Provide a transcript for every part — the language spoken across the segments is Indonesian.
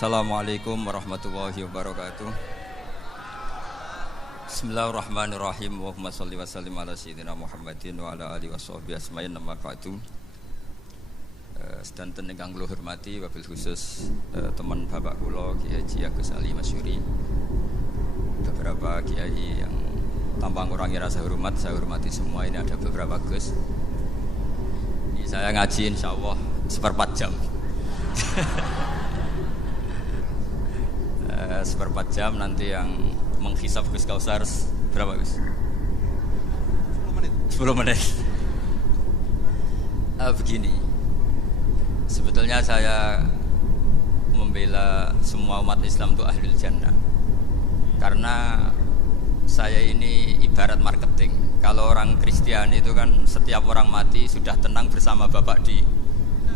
Assalamualaikum warahmatullahi wabarakatuh. Bismillahirrahmanirrahim. Allahumma shalli wa sallim ala sayyidina Muhammadin wa ala alihi washabbihi asma'in nama ba'du. Sedanten ingkang kula hormati wabil khusus teman bapak kula Kiai Haji Agus Ali Masyuri. Beberapa kiai yang tanpa ngurangi rasa hormat, saya hormati semua. Ini ada beberapa Gus. Ini saya ngaji insyaallah seperempat jam. Seperempat jam nanti yang menghisap Gus Kausar berapa Gus? 10 menit. Begini, sebetulnya saya membela semua umat Islam untuk ahlul jannah, karena saya ini ibarat marketing. Kalau orang Kristiani itu kan setiap orang mati sudah tenang bersama Bapak di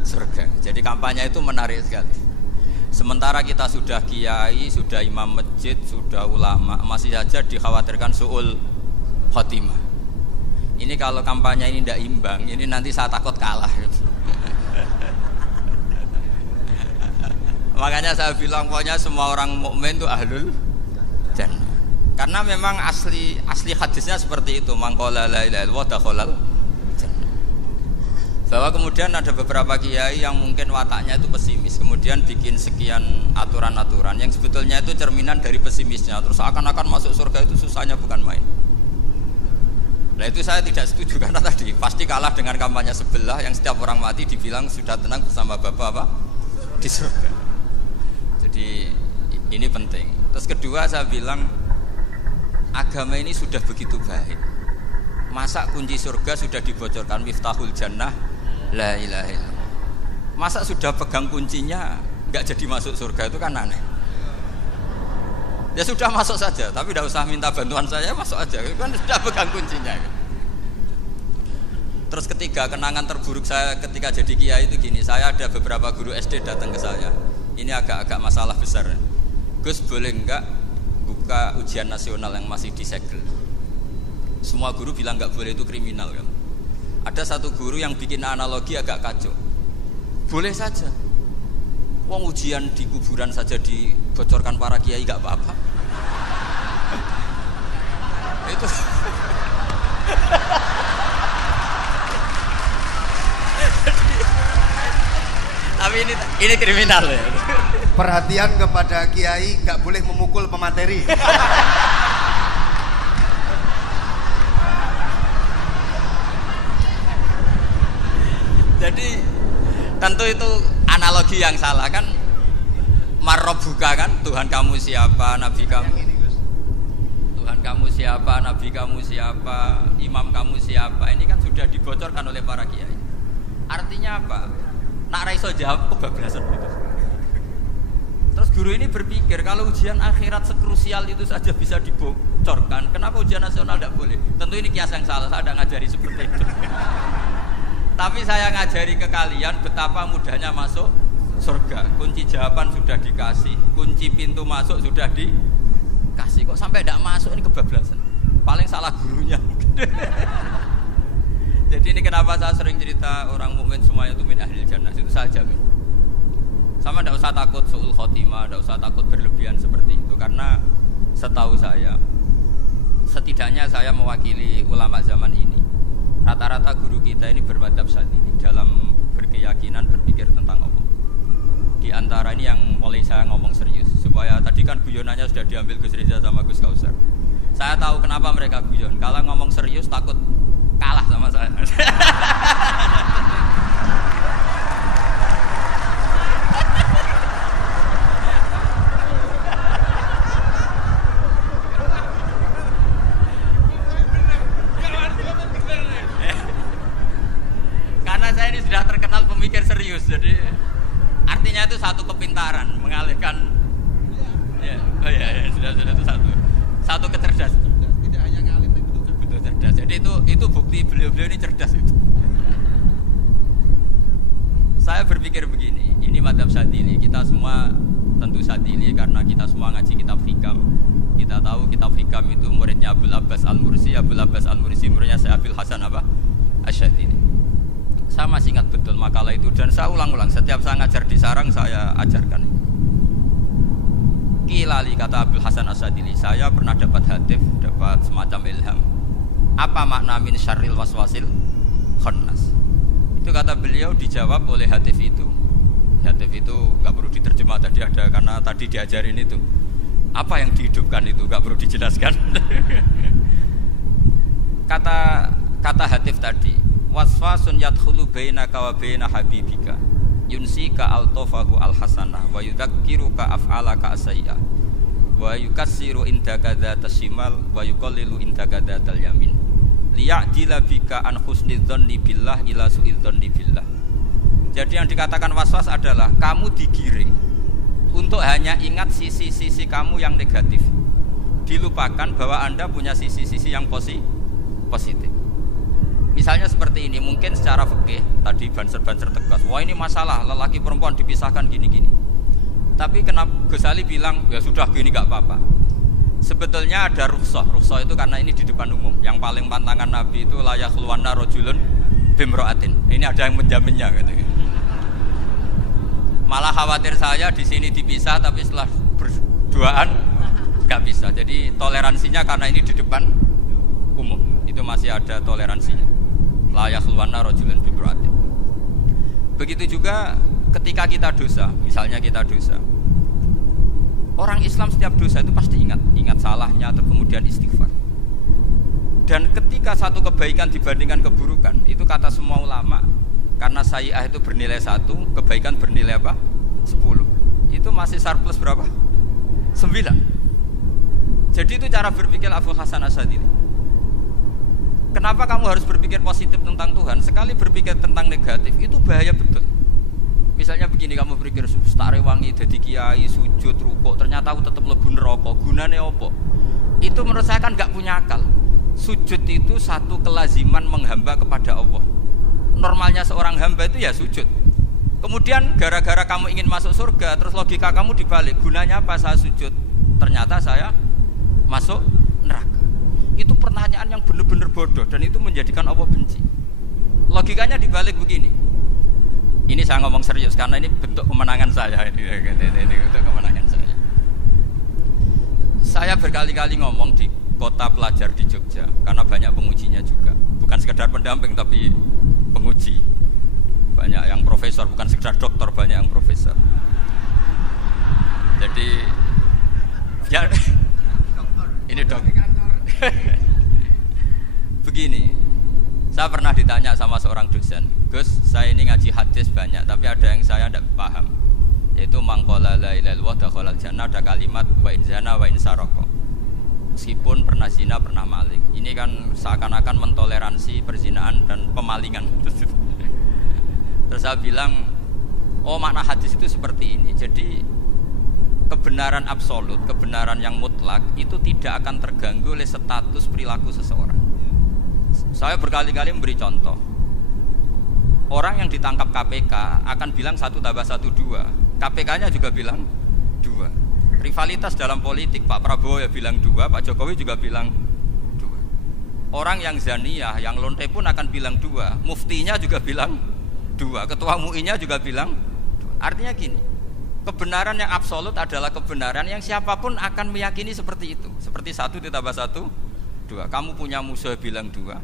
surga. Jadi kampanye itu menarik sekali. Sementara kita sudah kiai, sudah imam masjid, sudah ulama, masih saja dikhawatirkan su'ul khotimah. Ini kalau kampanye ini tidak imbang, ini nanti saya takut kalah. Makanya saya bilang pokoknya semua orang mukmin itu ahlul jannah. Karena memang asli hadisnya seperti itu, man qala la ilaha illallah dakhalal jannah. Bahwa kemudian ada beberapa kiai yang mungkin wataknya itu pesimis, kemudian bikin sekian aturan-aturan yang sebetulnya itu cerminan dari pesimisnya. Terus akan-akan masuk surga itu susahnya bukan main. Nah itu saya tidak setuju, karena tadi pasti kalah dengan kampanye sebelah yang setiap orang mati dibilang sudah tenang bersama Bapak apa? Di surga. Jadi ini penting. Terus kedua saya bilang agama ini sudah begitu baik. Masa kunci surga sudah dibocorkan, miftahul jannah la ilaha illallah. Masa sudah pegang kuncinya enggak jadi masuk surga, itu kan aneh. Ya sudah masuk saja, tapi tidak usah minta bantuan saya, masuk aja, kan sudah pegang kuncinya. Terus ketiga, kenangan terburuk saya ketika jadi kiai itu gini, saya ada beberapa guru SD datang ke saya. Ini agak-agak masalah besar. Gus, boleh enggak buka ujian nasional yang masih disegel? Semua guru bilang enggak boleh, itu kriminal kan. Ada satu guru yang bikin analogi agak kacau. Boleh saja. Wong ujian di kuburan saja dibocorkan para kiai enggak apa-apa. Itu tapi ini kriminal ya. Perhatian kepada kiai, nggak boleh memukul pemateri. Jadi tentu itu analogi yang salah kan. Marrobuka kan, Tuhan kamu siapa, Nabi kamu. Tuhan kamu siapa, Nabi kamu siapa, imam kamu siapa. Ini kan sudah dibocorkan oleh para kiai. Artinya apa? Nak raiso jawab kebablasan gitu. Terus guru ini berpikir kalau ujian akhirat sekrusial itu saja bisa dibocorkan, kenapa ujian nasional tidak boleh? Tentu ini kias yang salah, saya tidak ngajari seperti itu. Tapi saya ngajari ke kalian betapa mudahnya masuk surga. Kunci jawaban sudah dikasih, kunci pintu masuk sudah dikasih. Kok sampai tidak masuk, ini kebablasan. Paling salah gurunya. Jadi ini kenapa saya sering cerita orang mukmin semuanya itu min ahlil jannah, itu saya jamin. Sama tidak usah takut su'ul khotimah, tidak usah takut berlebihan seperti itu. Karena setahu saya, setidaknya saya mewakili ulama zaman ini. Rata-rata guru kita ini bermadhab Syadzili dalam berkeyakinan berpikir tentang Allah. Di antara ini yang mulai saya ngomong serius, supaya tadi kan guyonannya sudah diambil Gus Reza sama Gus Kausar. Saya tahu kenapa mereka guyon. Kalau ngomong serius takut kalah sama saya. Saya ini sudah terkenal pemikir serius, jadi artinya itu satu kepintaran mengalihkan ya, oh ya, sudah itu satu kecerdasan. Tidak hanya ngalim tapi betul cerdas. Jadi itu bukti beliau ini cerdas itu. Saya berpikir begini, ini madhab Syadzili, kita semua tentu Syadzili karena kita semua ngaji kitab hikam. Kita tahu kitab hikam itu muridnya Abul Abbas Al-Mursi, muridnya Syekh Abil Hasan apa? Asy-Syadzili. Saya masih ingat betul makalah itu dan saya ulang-ulang setiap saya ngajar di sarang saya ajarkan. Kilali kata Abdul Hasan As-Sadili, saya pernah dapat hatif, dapat semacam ilham. Apa makna min syarril waswasil khannas? Itu kata beliau dijawab oleh hatif itu. Hatif itu nggak perlu diterjemah tadi ada karena tadi diajarin itu. Apa yang dihidupkan itu nggak perlu dijelaskan. Kata hatif tadi, waswasun yadkhulu bainaka wa baina habibika. Yunsika altofahu alhasanah wa yudzakiruka af'alaka asayya wa yukassiru indaka dzatas shimal wa yuqallilu indaka dzatal yamin liya'dila bika an husnidzanni billah ila su'idzanni billah. Jadi yang dikatakan waswas adalah kamu digiring untuk hanya ingat sisi-sisi kamu yang negatif, dilupakan bahwa Anda punya sisi-sisi yang positif. Misalnya seperti ini, mungkin secara fikih tadi banser-banser tegas, wah ini masalah lelaki perempuan dipisahkan gini-gini. Tapi kenapa Gus Ali bilang ya sudah gini gak apa-apa. Sebetulnya ada rukhsah itu karena ini di depan umum. Yang paling pantangan Nabi itu la yakhluwanna rajulun bimra'atin. Ini ada yang menjaminnya gitu. Malah khawatir saya di sini dipisah tapi setelah berduaan gak bisa. Jadi toleransinya karena ini di depan umum itu masih ada toleransinya. La yakhluwanna rajulun bimra'atin. Begitu juga ketika kita dosa, misalnya kita dosa. Orang Islam setiap dosa itu pasti ingat salahnya, terus kemudian istighfar. Dan ketika satu kebaikan dibandingkan keburukan, itu kata semua ulama, karena sayyi'ah itu bernilai 1, kebaikan bernilai apa? 10. Itu masih surplus berapa? 9. Jadi itu cara berpikir Abdul Hasan As-Sadili. Kenapa kamu harus berpikir positif tentang Tuhan? Sekali berpikir tentang negatif itu bahaya betul. Misalnya begini, kamu berpikir tak rewangi jadi kiai, sujud, rukuk, ternyata aku tetap lebu neraka. Gunane apa? Itu menurut saya kan gak punya akal. Sujud itu satu kelaziman menghamba kepada Allah. Normalnya seorang hamba itu ya sujud. Kemudian gara-gara kamu ingin masuk surga, terus logika kamu dibalik. Gunanya apa saya sujud? Ternyata saya masuk neraka. Itu pertanyaan yang benar-benar bodoh dan itu menjadikan Allah benci. Logikanya dibalik begini. Ini saya ngomong serius karena ini bentuk kemenangan saya ini bentuk kemenangan saya. Saya berkali-kali ngomong di kota pelajar di Jogja karena banyak pengujinya juga. Bukan sekedar pendamping tapi penguji. Banyak yang profesor, bukan sekedar doktor, banyak yang profesor. Jadi ya ini dokter. Begini, saya pernah ditanya sama seorang dosen, Gus, saya ini ngaji hadis banyak, tapi ada yang saya tidak paham, yaitu mangkola la ilaha illallah dakhalal jannah, ada kalimat wa in zana wa in saraka. Meskipun pernah zina, pernah maling. Ini kan seakan-akan mentoleransi perzinaan dan pemalingan. Terus saya bilang, oh makna hadis itu seperti ini. Jadi kebenaran absolut, kebenaran yang mutlak itu tidak akan terganggu oleh status perilaku seseorang. Saya berkali-kali memberi contoh. Orang yang ditangkap KPK akan bilang 1 + 1 2. KPK-nya juga bilang 2. Rivalitas dalam politik, Pak Prabowo ya bilang 2, Pak Jokowi juga bilang 2. Orang yang zaniyah, yang lonte pun akan bilang 2. Muftinya juga bilang 2. Ketua MUI-nya juga bilang 2. Artinya gini, kebenaran yang absolut adalah kebenaran yang siapapun akan meyakini seperti itu. Seperti 1 + 1 2. Kamu punya musuh bilang 2.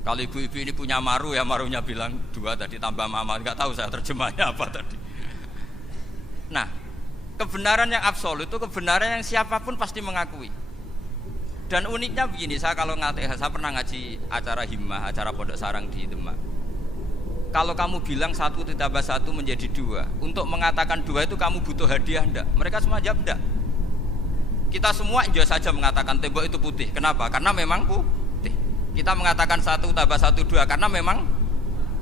Kalau ibu-ibu ini punya maru ya marunya bilang 2 tadi tambah mama. Enggak tahu saya terjemahnya apa tadi. Nah, kebenaran yang absolut itu kebenaran yang siapapun pasti mengakui. Dan uniknya begini, saya kalau saya pernah ngaji acara himmah, acara pondok sarang di Demak. Kalau kamu bilang 1 + 1 menjadi 2, untuk mengatakan 2 itu kamu butuh hadiah enggak? Mereka semua jawab enggak. Kita semua juga saja mengatakan tembok itu putih. Kenapa? Karena memang putih. Kita mengatakan 1 + 1 2 karena memang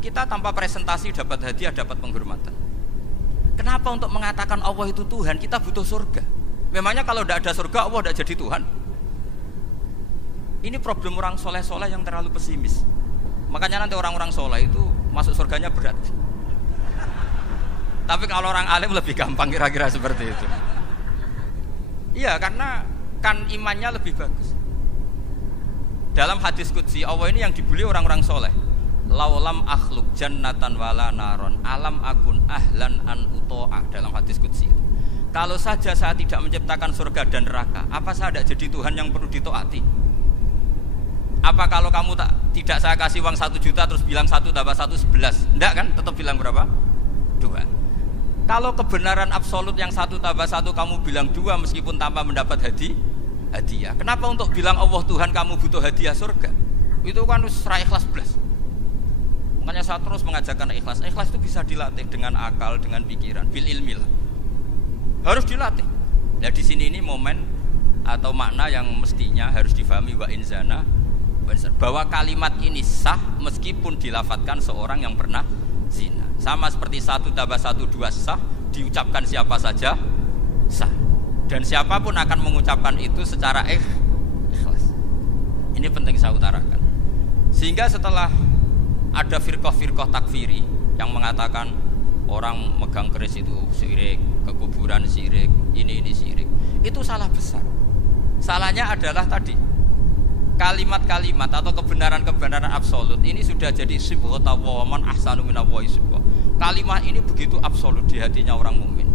kita tanpa presentasi dapat hadiah, dapat penghormatan. Kenapa untuk mengatakan Allah itu Tuhan kita butuh surga? Memangnya kalau tidak ada surga Allah tidak jadi Tuhan? Ini problem orang soleh-soleh yang terlalu pesimis. Makanya nanti orang-orang soleh itu masuk surganya berat. Tapi kalau orang alim lebih gampang kira-kira seperti itu. Iya, karena kan imannya lebih bagus. Dalam hadis qudsi Allah ini yang dibuli orang-orang soleh. Laulam akhluk jannatan wala naron alam akun ahlan an uto'ah, dalam hadis qudsi. Kalau saja saya tidak menciptakan surga dan neraka, apa saya tidak jadi Tuhan yang perlu ditaati? Apa kalau kamu tidak saya kasih uang 1 juta terus bilang 1 tambah 1 11? Enggak kan? Tetap bilang berapa? 2. Kalau kebenaran absolut yang 1 tambah 1 kamu bilang 2 meskipun tanpa mendapat hadiah. Kenapa untuk bilang Allah Tuhan kamu butuh hadiah surga? Itu kan serah ikhlas belas. Makanya saya terus mengajarkan ikhlas. Ikhlas itu bisa dilatih dengan akal, dengan pikiran, bil ilmi lah. Harus dilatih. Nah di sini ini momen atau makna yang mestinya harus difahami wa inzana, bahwa kalimat ini sah meskipun dilafatkan seorang yang pernah zina. Sama seperti 1 tambah 1 2 sah, diucapkan siapa saja sah. Dan siapapun akan mengucapkan itu secara ikhlas. Ini penting saya utarakan. Sehingga setelah ada firqah-firqah takfiri yang mengatakan orang megang keris itu syirik, ke kuburan syirik, ini syirik, itu salah besar. Salahnya adalah tadi kalimat-kalimat atau kebenaran-kebenaran absolut ini sudah jadi sibghata wa man ahsanu minallahi sibghah. Kalimat ini begitu absolut di hatinya orang mukmin.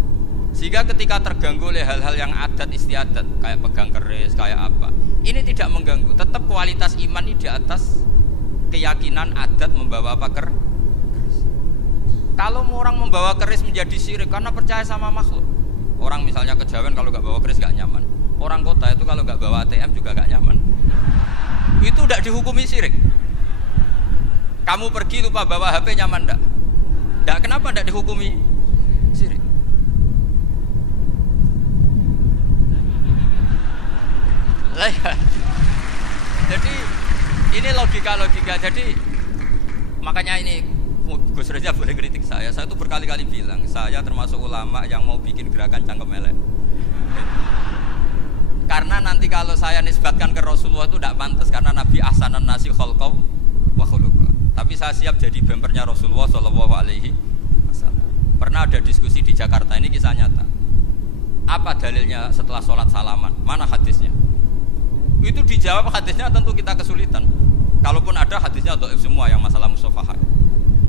Sehingga ketika terganggu oleh hal-hal yang adat istiadat kayak pegang keris, kayak apa, ini tidak mengganggu. Tetap kualitas iman ini di atas keyakinan adat membawa apa keris. Kalau orang membawa keris menjadi syirik karena percaya sama makhluk. Orang misalnya kejawen kalau nggak bawa keris nggak nyaman. Orang kota itu kalau nggak bawa ATM juga nggak nyaman. Itu tidak dihukumi syirik. Kamu pergi lupa bawa HP nyaman enggak? Enggak, kenapa enggak dihukumi syirik? Jadi ini logika. Jadi makanya ini Gus Reza boleh kritik saya itu berkali-kali bilang saya termasuk ulama yang mau bikin gerakan cangkem elek. Karena nanti kalau saya nisbatkan ke Rasulullah itu tidak pantas, karena Nabi ahsanan nasi khalqau wa khuluqa. Tapi saya siap jadi bempernya Rasulullah sallallahu alaihi wasallam. Pernah ada diskusi di Jakarta, ini kisah nyata. Apa dalilnya setelah sholat salaman? Mana hadisnya? Itu dijawab hadisnya tentu kita kesulitan. Kalaupun ada hadisnya dhaif semua yang masalah musafahah.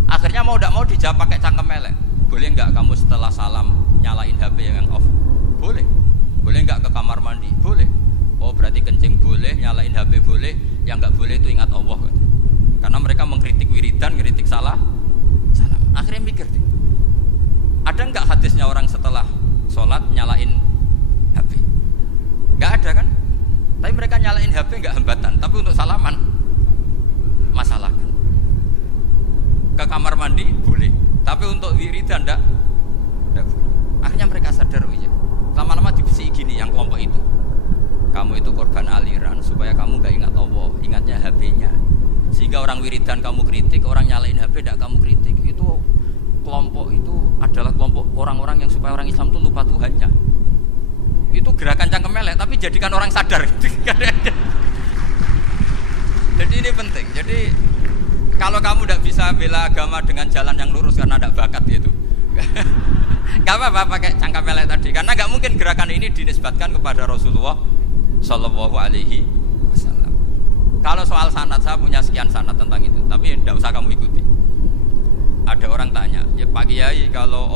Akhirnya mau tidak mau dijawab pakai cangkem elek. Boleh enggak kamu setelah salam nyalain HP yang off? Boleh. Boleh enggak ke kamar mandi? Boleh. Oh berarti kencing boleh, nyalain HP boleh, yang enggak boleh itu ingat Allah. Karena mereka mengkritik wiridan, kritik salam. Akhirnya mikir deh. Ada enggak hadisnya orang setelah sholat nyalain HP? Enggak ada kan? Tapi mereka nyalain HP enggak hambatan, tapi untuk salaman masalah kan. Ke kamar mandi boleh, tapi untuk wiridan enggak boleh. Akhirnya mereka sadar, oh iya. Lama-lama dibisi gini yang kelompok itu. Kamu itu korban aliran supaya kamu enggak ingat Allah, ingatnya HP-nya. Sehingga orang wiridan kamu kritik, orang nyalain HP enggak kamu kritik. Itu kelompok itu adalah kelompok orang-orang yang supaya orang Islam itu lupa Tuhannya. Itu gerakan cangkem elek, tapi jadikan orang sadar. Jadi ini penting. Jadi kalau kamu tidak bisa bela agama dengan jalan yang lurus karena tidak bakat gitu, nggak apa-apa pakai cangkem elek tadi. Karena nggak mungkin gerakan ini dinisbatkan kepada Rasulullah Shallallahu Alaihi Wasallam. Kalau soal sanad, saya punya sekian sanad tentang itu, tapi tidak usah kamu ikuti. Ada orang tanya, ya Pak Kiai kalau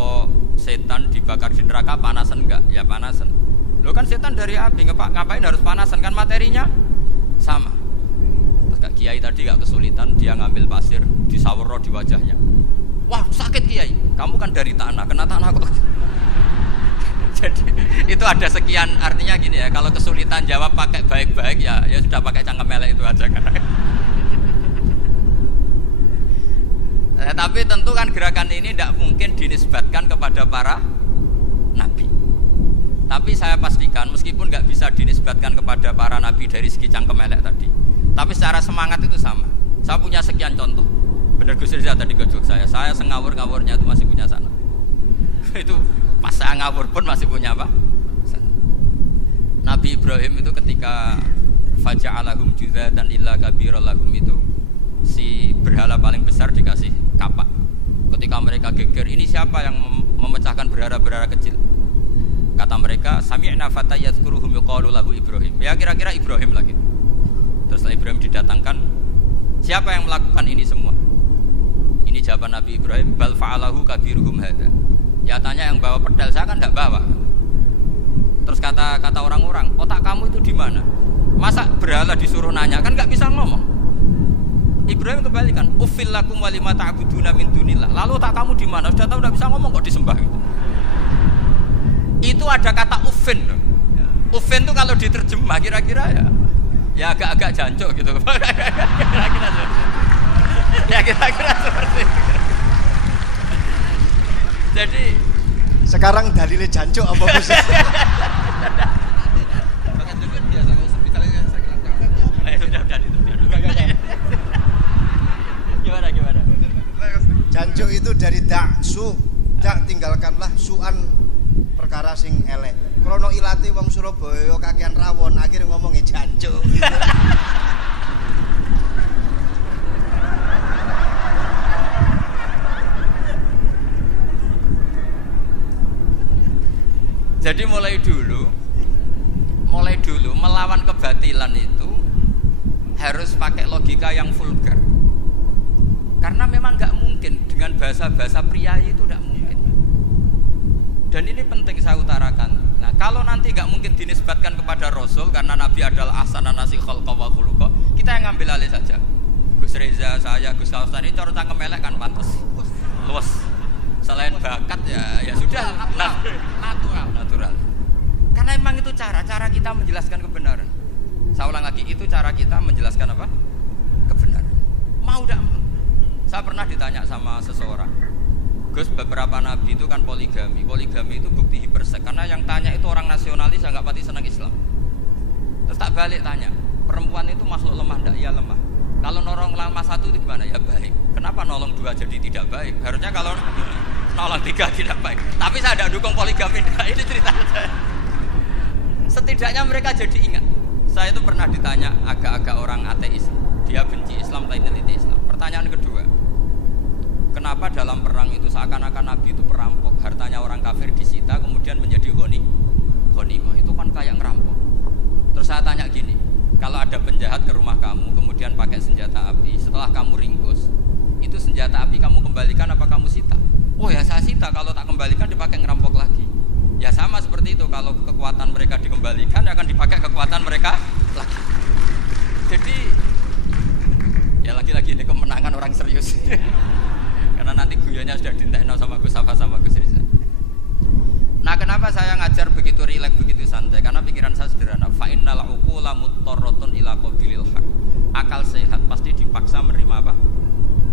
setan dibakar di neraka panasan enggak? Ya panasan. Lo kan setan dari api, ngapain harus panasan? Kan materinya sama. Terus Kak Kiai tadi gak kesulitan, dia ngambil pasir, disawero di wajahnya. Wah sakit Kiai, kamu kan dari tanah, kena tanah kok. Jadi itu ada sekian, artinya gini ya, kalau kesulitan jawab pakai baik-baik ya sudah pakai cangkem elek itu aja kan. Tapi tentu kan gerakan ini tidak mungkin dinisbatkan kepada para nabi. Tapi saya pastikan meskipun nggak bisa dinisbatkan kepada para nabi dari segi cangkem elek tadi, tapi secara semangat itu sama. Saya punya sekian contoh. Benar Gus Rizal tadi gojok saya sengawur-ngawurnya itu masih punya sana. Itu pas saya ngawur pun masih punya apa? Sana. Nabi Ibrahim itu ketika faja'alahum juzatan illa kabirallahum itu si berhala paling besar dikasih kapak. Ketika mereka geger, ini siapa yang memecahkan berhala-berhala kecil? Kata mereka, sami'na fata yadhkuruhum yuqalu lahu Ibrahim. Ya kira-kira Ibrahim lagi. Terus Ibrahim didatangkan, siapa yang melakukan ini semua? Ini jawaban Nabi Ibrahim, bal fa'alahu kabiruhum hadza. Ya tanya yang bawa pedal, saya kan enggak bawa. kata orang-orang, otak kamu itu di mana? Masa berhala disuruh nanya, kan nggak bisa ngomong. Ibrahim kebalikan, ufil lakum walima ta'buduna min dunillah. Lalu otak kamu di mana? Sudah tahu nggak bisa ngomong kok disembah gitu. Itu ada kata ufin. Ufin itu kalau diterjemah kira-kira ya agak-agak jancuk gitu. Kira-kira seperti itu. Jadi sekarang dalilnya jancuk apa Gus? Gimana? Jancuk itu dari daksu, dak tinggalkanlah suan perkara sing elek. Krono ilate wong Surabaya kakean rawon akhirnya ngomongnya jancuk. Jadi mulai dulu melawan kebatilan itu harus pakai logika yang vulgar. Karena memang nggak mungkin dengan bahasa-bahasa priayi itu nggak mungkin. Dan ini penting saya utarakan. Nah, kalau nanti nggak mungkin dinisbatkan kepada Rasul karena Nabi adalah ahsanan nasi khalqa wa khuluqa, kita yang ngambil alih saja. Gus Reza, saya, Gus Kaustan ini cara cangkem elek kan pantas. Luas. Selain bakat ya sudah natural. Karena memang itu cara kita menjelaskan kebenaran. Saya ulang lagi, itu cara kita menjelaskan apa? Kebenaran. Mau tidak mau. Saya pernah ditanya sama seseorang, Gus, beberapa nabi itu kan poligami itu bukti hipersek. Karena yang tanya itu orang nasionalis yang nggak pati senang Islam. Terus tak balik tanya, perempuan itu makhluk lemah enggak? Ya lemah. Kalau nolong lemah satu itu gimana? Ya baik. Kenapa nolong dua jadi tidak baik? Harusnya kalau nolong tiga tidak baik. Tapi saya tidak dukung poligami. Ini cerita saya. Setidaknya mereka jadi ingat. Saya itu pernah ditanya agak-agak orang ateis. Dia benci Islam, tapi meneliti Islam. Pertanyaan kedua, kenapa dalam perang itu seakan-akan Nabi itu perampok? Hartanya orang kafir disita kemudian menjadi ghanimah. Itu kan kayak ngerampok. Terus saya tanya gini, kalau ada penjahat ke rumah kamu kemudian pakai senjata api, setelah kamu ringkus, itu senjata api kamu kembalikan apa kamu sita? Oh ya saya sita, kalau tak kembalikan dipakai ngerampok lagi. Ya sama seperti itu, kalau kekuatan mereka dikembalikan akan dipakai kekuatan mereka lagi. Jadi ya lagi-lagi ini kemenangan orang serius. Karena nanti guyonnya sudah dintekno sama Gus Safa sama Gus Riza. Nah, kenapa saya ngajar begitu rileks, begitu santai? Karena pikiran saya sederhana. Fa innal uqula muttarratun ila qabilil haq. Akal sehat pasti dipaksa menerima apa?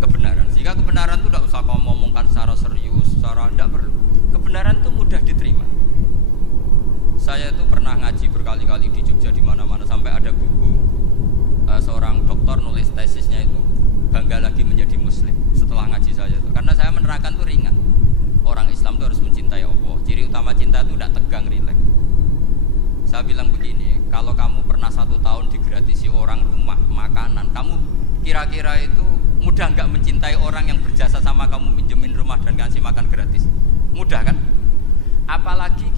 Kebenaran. Sehingga kebenaran itu tidak usah kamu ngomongkan secara serius, secara tidak perlu. Kebenaran itu mudah diterima. Saya itu pernah ngaji berkali-kali di Jogja di mana-mana sampai ada buku seorang dokter nulis tesisnya itu bangga lagi menjadi muslim setelah ngaji saya itu. Karena saya menerangkan itu ringan. Orang Islam itu harus mencintai Allah. Ciri utama cinta itu tidak tegang, rileks. Saya bilang begini, kalau kamu pernah 1 tahun digratisi orang rumah, makanan, kamu kira-kira itu mudah nggak mencintai orang yang berjasa sama kamu minjemin rumah dan ngasih makan gratis? Mudah kan? Apalagi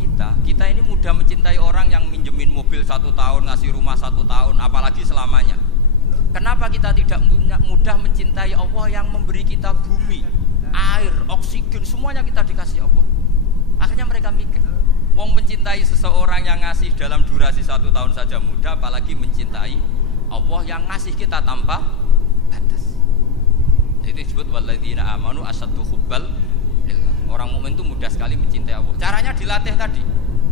kita ini mudah mencintai orang yang minjemin mobil 1 tahun, ngasih rumah 1 tahun, apalagi selamanya. Kenapa kita tidak mudah mencintai Allah yang memberi kita bumi, air, oksigen, semuanya kita dikasih Allah? Akhirnya mereka mikir, wong mencintai seseorang yang ngasih dalam durasi 1 tahun saja mudah, apalagi mencintai Allah yang ngasih kita tanpa batas. Itu disebut walladzina amanu asaddu hubbal lillah. Orang mukmin itu mudah sekali mencintai Allah. Caranya dilatih tadi.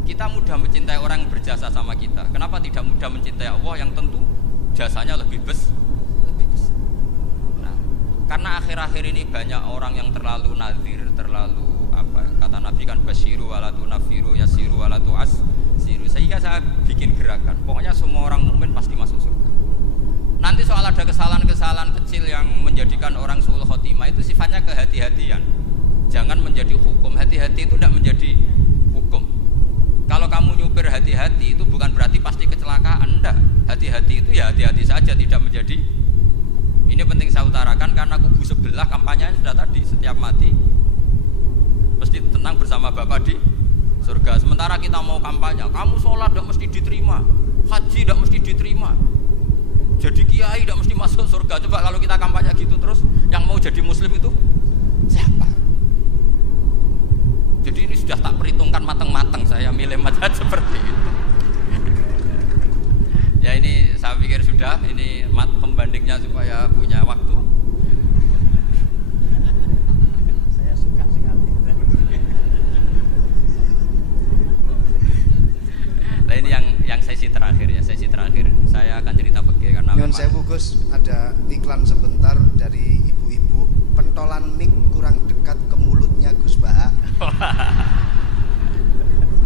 Kita mudah mencintai orang yang berjasa sama kita. Kenapa tidak mudah mencintai Allah yang tentu jasanya lebih besar? Nah, karena akhir-akhir ini banyak orang yang terlalu nazir, terlalu apa? Kata Nabi kan basyiru wala tunafiru, yasiru wala tu'assiru. Sehingga saya bikin gerakan. Pokoknya semua orang mukmin pasti masuk surga. Nanti soal ada kesalahan-kesalahan kecil yang menjadikan orang su'ul khotimah itu sifatnya kehati-hatian. Jangan menjadi hukum. Hati-hati itu tidak menjadi hukum. Kalau kamu nyupir hati-hati itu bukan berarti pasti kecelakaan. Enggak. Hati-hati itu ya hati-hati saja, tidak menjadi. Ini penting saya utarakan karena kubu sebelah kampanye sudah tadi, setiap mati mesti tenang bersama Bapak di surga. Sementara kita mau kampanye, kamu sholat tidak mesti diterima, haji tidak mesti diterima, jadi kiai tidak mesti masuk surga. Coba kalau kita kampanye gitu terus, yang mau jadi muslim itu siapa? Jadi ini sudah tak perhitungkan matang-matang, saya milih mazhab seperti itu. ini pembandingnya supaya punya waktu. Saya suka sekali. Nah ini yang sesi terakhir ya, sesi terakhir. Saya akan cerita begini karena Nyon sewu Gus, ada iklan sebentar dari ibu-ibu, pentolan mic kurang dekat ke mulutnya Gus Baha.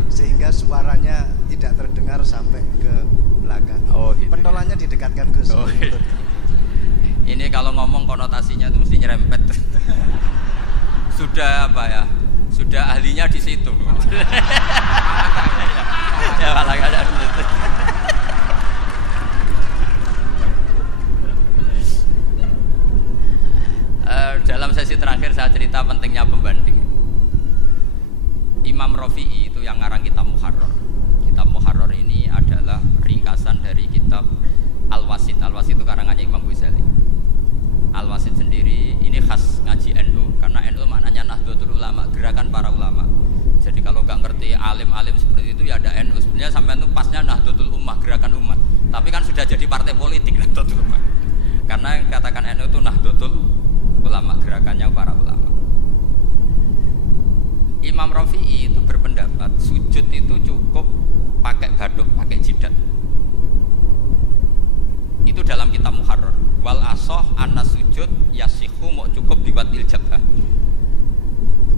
Sehingga suaranya tidak terdengar sampai ke belakang. Oh, gitu, pentolannya didekatkan Gus. Oh, gitu. Ini kalau ngomong konotasinya itu mesti nyerempet. Sudah apa ya? Sudah ahlinya di situ. Ya malah ada di situ. Dalam sesi terakhir saya cerita pentingnya pembanding. Imam Rafi'i itu yang ngarang kitab Muharrar. Kitab Muharrar ini adalah ringkasan dari kitab Al-Wasit. Al-Wasit itu karangannya Imam Ghazali. Al-Wasit sendiri ini khas ngaji NU karena NU maknanya Nahdlatul Ulama, gerakan para ulama. Jadi kalau nggak ngerti alim-alim seperti itu ya ada NU. Sebenarnya sampai itu pasnya Nahdlatul Ummah, gerakan umat. Tapi kan sudah jadi partai politik Nahdlatul Ummah. Karena yang katakan NU itu Nahdlatul Ulama, gerakannya para ulama. Imam Rafi'i itu berpendapat sujud itu cukup pakai baduk, pakai jidat. Itu dalam kitab Muharrar. Wal asoh anna sujud yasihu mau cukup biwatil jabhah.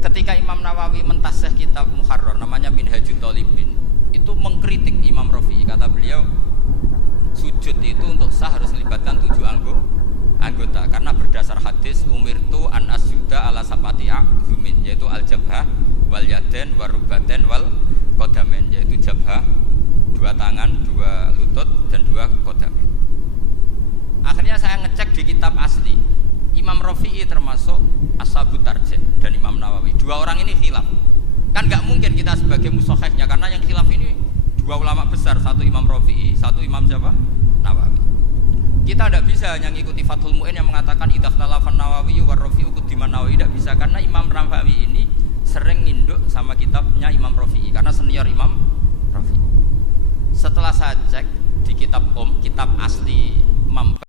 Ketika Imam Nawawi mentasih kitab Muharrar namanya Minhajut Thalibin, itu mengkritik Imam Rafi'i. Kata beliau sujud itu untuk sah harus melibatkan 7 anggota karena berdasar hadis umirtu an asjuda ala sabati a'zumin, yaitu al jabhah wal yaden wal rubaten wal qadamen, yaitu jabhah 2 tangan, 2 lutut dan 2 qadamen. Akhirnya saya ngecek di kitab asli Imam Rafi'i termasuk Ashabut Tarjih dan Imam Nawawi. 2 orang ini khilaf. Kan nggak mungkin kita sebagai mushahihnya karena yang khilaf ini 2 ulama besar, satu Imam Rafi'i, satu Imam siapa? Nawawi. Kita tidak bisa hanya ngikuti Fathul Mu'in yang mengatakan idza khalafan Nawawi wa Rafi'u qudiman Nawawi, tidak bisa karena Imam Nawawi ini sering nginduk sama kitabnya Imam Rafi'i karena senior Imam Rafi'i. Setelah saya cek di kitab kitab asli Imam